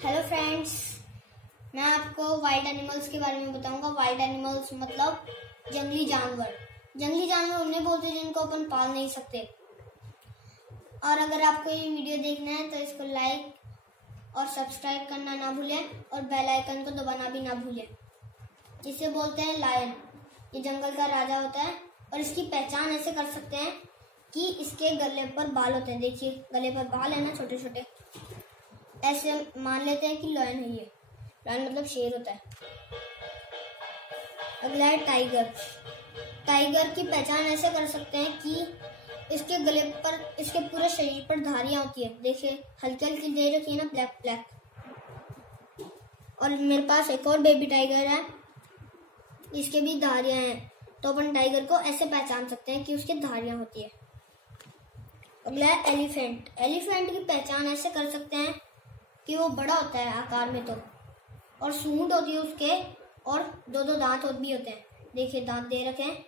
Hello friends, मैं आपको wild animals के बारे में बताऊंगा। वाइल्ड एनिमल्स मतलब जंगली जानवर। जंगली जानवर उन्हें बोलते हैं जिनको अपन पाल नहीं सकते। और अगर आपको ये वीडियो देखना है तो इसको लाइक और सब्सक्राइब करना ना भूलें और बेल आइकन को दबाना भी ना भूलें। इसे बोलते हैं लायन। ये जंगल का राजा होता है और इसकी पहचान ऐसे कर सकते हैं कि इसके गले पर बाल होते हैं। देखिए गले पर बाल है ना, छोटे छोटे। ऐसे मान लेते हैं कि लायन है ये। लायन मतलब शेर होता है। अगला है टाइगर। टाइगर की पहचान ऐसे कर सकते हैं कि इसके गले पर, इसके पूरे शरीर पर धारियां होती है। देखिए हल्की हल्की दे रखी है ना, ब्लैक ब्लैक। और मेरे पास एक और बेबी टाइगर है, इसके भी धारियां हैं, तो अपन टाइगर को ऐसे पहचान सकते हैं कि उसकी धारियां होती है। अगला है एलिफेंट। एलिफेंट की पहचान ऐसे कर सकते हैं कि वो बड़ा होता है आकार में तो, और सूंड होती है उसके, और दो दो दांत और भी होते हैं। देखिए दांत दे रखे हैं,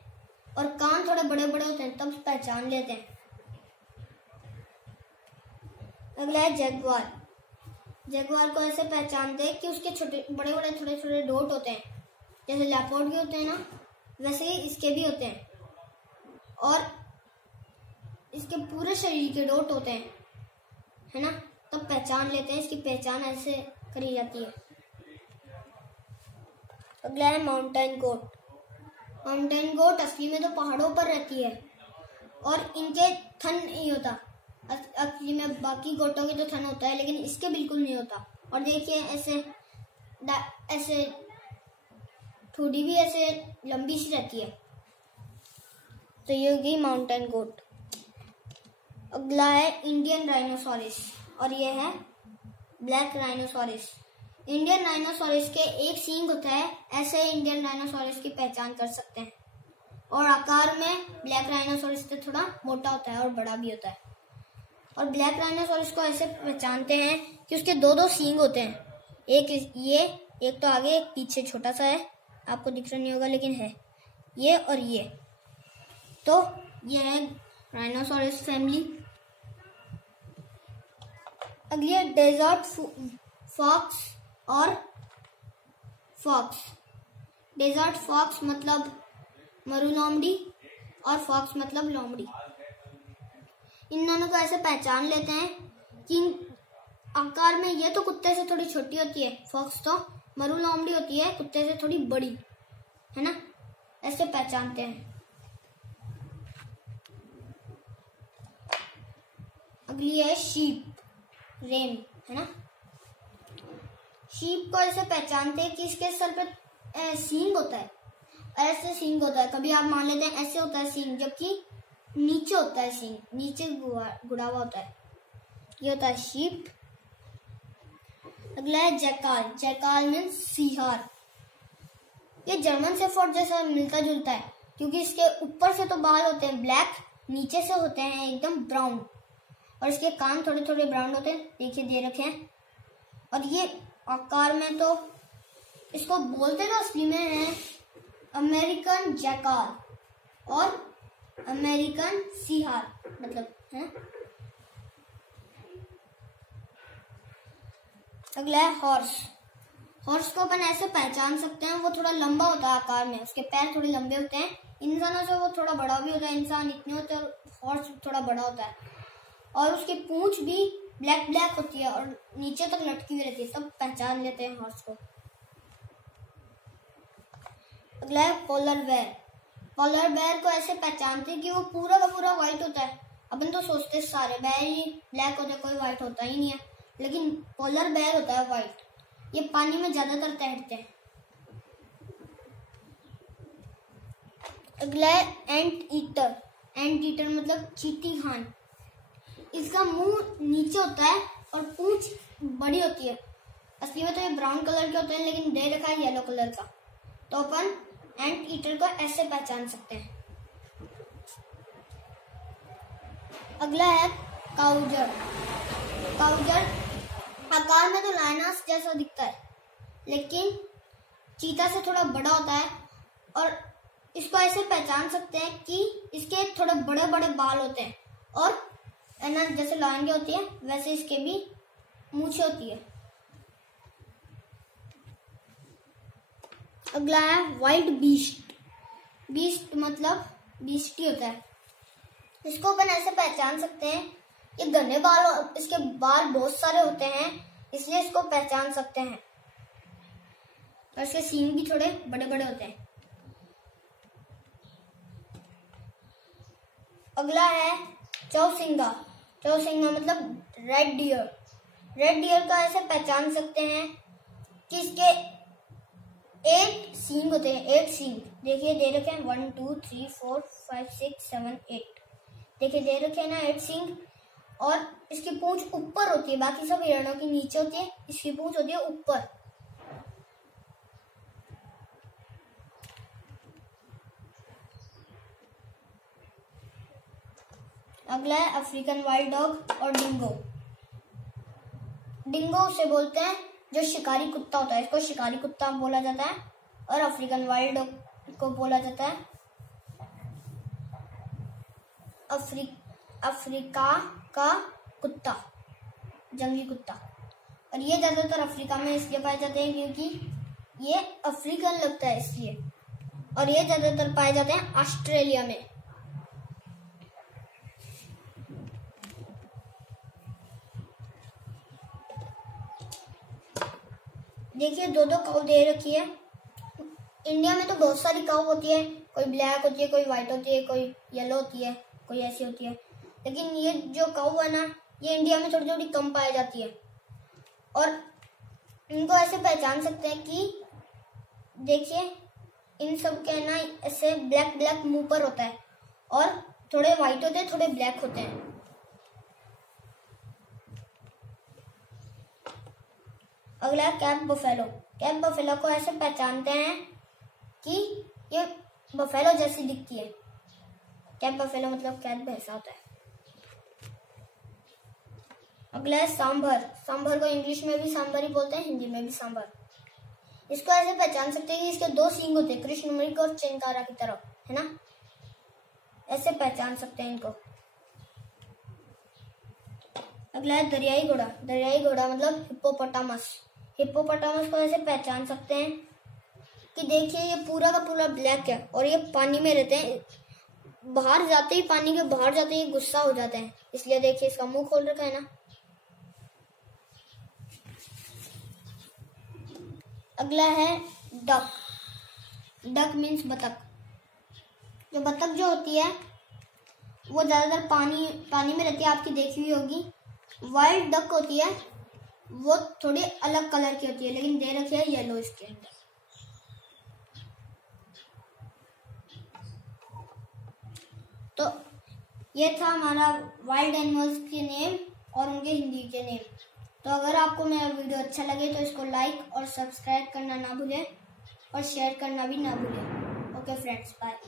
और कान थोड़े बड़े बड़े होते हैं, तब पहचान लेते हैं। अगला है जगुआर। जगुआर को ऐसे पहचानते हैं कि उसके छोटे बड़े बड़े थोड़े थोड़े डॉट होते हैं। जैसे लेपर्ड के होते हैं ना, वैसे ही इसके भी होते हैं, और इसके पूरे शरीर के डॉट होते हैं, है ना, तब पहचान लेते हैं। इसकी पहचान ऐसे करी जाती है। अगला है माउंटेन गोट। माउंटेन गोट असली में तो पहाड़ों पर रहती है और इनके थन नहीं होता। असली में बाकी गोटों के तो थन होता है, लेकिन इसके बिल्कुल नहीं होता। और देखिए ऐसे ऐसे थोड़ी भी ऐसे लंबी सी रहती है। तो ये होगी माउंटेन गोट। अगला है इंडियन राइनोसोरस, और ये है ब्लैक राइनोसोरस। इंडियन राइनोसोरस के एक सींग होता है, ऐसे इंडियन राइनोसोरस की पहचान कर सकते हैं। और आकार में ब्लैक राइनोसोरस से थोड़ा मोटा होता है और बड़ा भी होता है। और ब्लैक राइनोसोरस को ऐसे पहचानते हैं कि उसके दो दो सींग होते हैं। एक ये, एक तो आगे, एक पीछे छोटा सा है, आपको दिख रहा नहीं होगा लेकिन है ये, और ये। तो ये है राइनोसोरस फैमिली। अगली है डेजर्ट फॉक्स और फॉक्स। डेजर्ट फॉक्स मतलब मरु लोमड़ी, और फॉक्स मतलब लोमड़ी। इन दोनों को ऐसे पहचान लेते हैं कि आकार में ये तो कुत्ते से थोड़ी छोटी होती है, फॉक्स तो मरु लोमड़ी होती है कुत्ते से थोड़ी बड़ी, है ना, ऐसे पहचानते हैं। अगली है शीप, रेन, है ना। शीप को ऐसे पहचानते हैं कि इसके सर पे सींग होता है, ऐसे सींग होता है। कभी आप मान लेते हैं ऐसे होता है सींग, जबकि नीचे होता है सींग, नीचे गुड़ा हुआ होता है। ये होता है शीप। अगला है जैकाल। Jackal means सिंहार। ये जर्मन शेफर्ड जैसा मिलता जुलता है, क्योंकि इसके ऊपर से तो बाल होते हैं ब्लैक, नीचे से होते हैं एकदम ब्राउन, और इसके कान थोड़े थोड़े ब्राउन होते हैं, देखिए दे रखे हैं। और ये आकार में तो इसको बोलते तो असली में है अमेरिकन जैकाल और अमेरिकन सिंहार, मतलब है। अगला है हॉर्स। हॉर्स को अपन ऐसे पहचान सकते हैं, वो थोड़ा लंबा होता है आकार में, उसके पैर थोड़े लंबे होते हैं। इंसानों से वो थोड़ा बड़ा भी होता है, इंसान इतने होते हैं, हॉर्स थोड़ा बड़ा होता है। और उसकी पूंछ भी ब्लैक ब्लैक होती है और नीचे तक लटकी हुई रहती है, सब पहचान लेते हैं हॉर्स को। अगला है पोलर बेयर। पोलर बेयर को ऐसे पहचानते हैं कि वो पूरा का पूरा व्हाइट होता है। अपन तो सोचते सारे बेयर ही ब्लैक होते हैं, कोई व्हाइट होता ही नहीं है, लेकिन पोलर बेयर होता है व्हाइट। ये पानी में ज्यादातर तैरते हैं। अगला है एंट ईटर। एंट ईटर मतलब चींटी खान। इसका मुंह नीचे होता है और पूंछ बड़ी होती है। असली में तो ये ब्राउन कलर के होते हैं, लेकिन दे रखा है येलो कलर का, तो अपन एंट ईटर को ऐसे पहचान सकते हैं। अगला है काउजर। काउजर आकार में तो लायनस जैसा दिखता है, लेकिन चीता से थोड़ा बड़ा होता है, और इसको ऐसे पहचान सकते हैं कि इसके थोड़े बड़े बड़े बाल होते हैं, और जैसे लायन के होती है वैसे इसके भी मूछें होती है। अगला है वाइल्ड बीस्ट। बीस्ट मतलब बीस्टी होता है। इसको अपन ऐसे पहचान सकते हैं, ये घने बाल, इसके बाल बहुत सारे होते हैं इसलिए इसको पहचान सकते हैं, और इसके सींग भी थोड़े बड़े बड़े होते हैं। अगला है चौसिंगा। चौसिंगा मतलब रेड डियर। रेड डियर का ऐसे पहचान सकते हैं कि इसके 8 सींग होते हैं, 8 सींग। देखिए दे रखे हैं 1 2 3 4 5 6 7 8। देखिए दे रखे हैं ना 8 सींग। और इसकी पूंछ ऊपर होती है, बाकी सब हिरणों की नीचे होती है, इसकी पूंछ होती है ऊपर। अगला है अफ्रीकन वाइल्ड डॉग और डिंगो। डिंगो उसे बोलते हैं जो शिकारी कुत्ता होता है, इसको शिकारी कुत्ता बोला जाता है। और अफ्रीकन वाइल्ड डॉग को बोला जाता है अफ्रीका का कुत्ता, जंगली कुत्ता। और ये ज्यादातर अफ्रीका में इसलिए पाए जाते हैं क्योंकि ये अफ्रीकन लगता है इसलिए। और ये ज्यादातर पाए जाते हैं ऑस्ट्रेलिया में। देखिए दो काऊ दे रखी है। इंडिया में तो बहुत सारी काऊ होती है, कोई ब्लैक होती है, कोई व्हाइट होती है, कोई येलो होती है, कोई ऐसी होती है। लेकिन ये जो काऊ है ना, ये इंडिया में थोड़ी थोड़ी कम पाई जाती है। और इनको ऐसे पहचान सकते हैं कि देखिए इन सब के ना ऐसे ब्लैक ब्लैक मुंह पर होता है, और थोड़े व्हाइट होते हैं, थोड़े ब्लैक होते हैं। अगला है कैप बफेलो। कैप बफेलो को ऐसे पहचानते हैं कि ये बफेलो जैसी दिखती है। कैप बफेलो मतलब कैप भैंसा होता है। अगला है सांभर। सांभर को इंग्लिश में भी सांभर ही बोलते हैं, हिंदी में भी सांभर। इसको ऐसे पहचान सकते हैं कि इसके 2 सींग होते हैं, कृष्णमृग और चिंकारा की तरह, है ना। ऐसे पहचान सकते हैं इनको। अगला है दरियाई घोड़ा। दरियाई घोड़ा मतलब हिप्पोपोटामस। हिप्पोपोटामस को ऐसे पहचान सकते हैं कि देखिए ये पूरा का पूरा ब्लैक है, और ये पानी में रहते हैं। बाहर जाते ही, पानी के बाहर जाते ही गुस्सा हो जाते हैं, इसलिए देखिए इसका मुंह खोल रखा है ना। अगला है डक। डक मीन्स बतख। जो बतख जो होती है वो ज्यादातर पानी में रहती है, आपकी देखी हुई होगी। वाइल्ड डक होती है वो थोड़ी अलग कलर की होती है, लेकिन दे रखी है येलो इसके अंदर। तो ये था हमारा वाइल्ड एनिमल्स के नेम और उनके हिंदी के नेम। तो अगर आपको मेरा वीडियो अच्छा लगे तो इसको लाइक और सब्सक्राइब करना ना भूलें, और शेयर करना भी ना भूलें। Okay friends, bye.